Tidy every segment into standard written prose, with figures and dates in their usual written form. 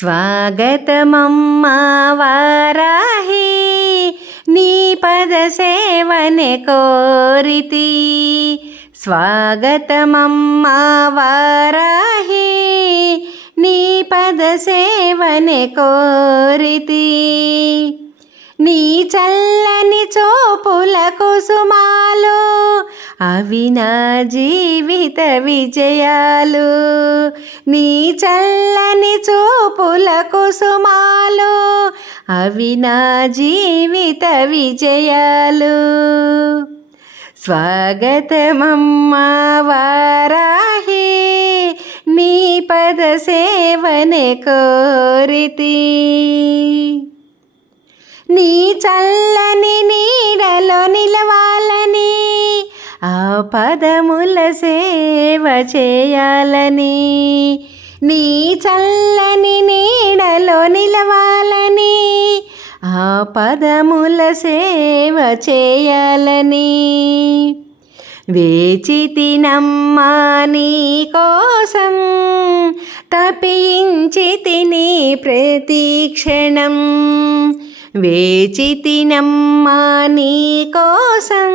స్వాగతమమ్మా వారాహి నీ పద సేవనే కోరితి. స్వాగతమమ్మా వారాహి నీ పద సేవనే కోరితి. నీ చల్లని చూపుల కుసుమాలు అవి నా జీవిత విజయాలు. నీ చల్లని చూపుల కుసుమాలు అవి నా జీవిత విజయాలు. స్వాగతమమ్మా వారాహి నీ పద సేవనే కోరితి. నీ చల్లని నీడలో నిలవాలని ఆ పదముల సేవ చేయాలని. నీ చల్లని నీడలో నిలవాలని ఆ పదముల సేవ చేయాలని. వేచితినమ్మా నీ కోసం తపించితిని ప్రతిక్షణం. వేచితినమ్మా నీ కోసం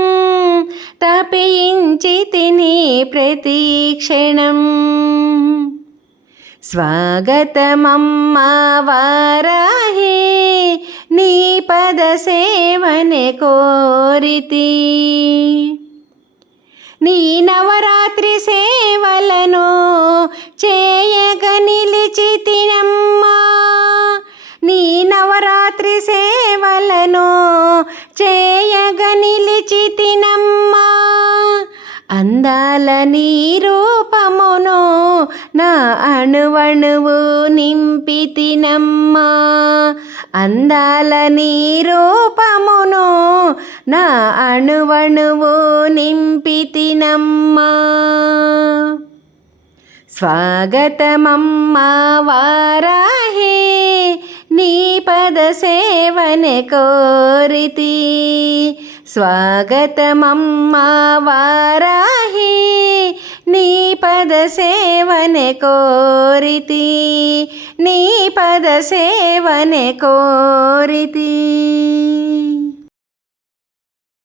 తపించితిని ప్రతిక్షణం. స్వాగతమమ్మా వారాహి నీ పద సేవనే కోరితి. నీ నవరాత్రి సేవలను చేయగ నిలిచితినమ్మా. నీ నవరాత్రి సేవలను చేయగ నిలిచితినమ్మా. అందాల నీ రూపమును నా అణువణువు నింపితినమ్మా. అందాల నీ రూపమును నా అణువణువు నింపితినమ్మా. స్వాగతమమ్మా వారాహి నీ పద సేవనే కోరితి. స్వాగతమమ్మా వారాహి నీ పద సేవనే కోరితి. నీ పద సేవనే కోరితి.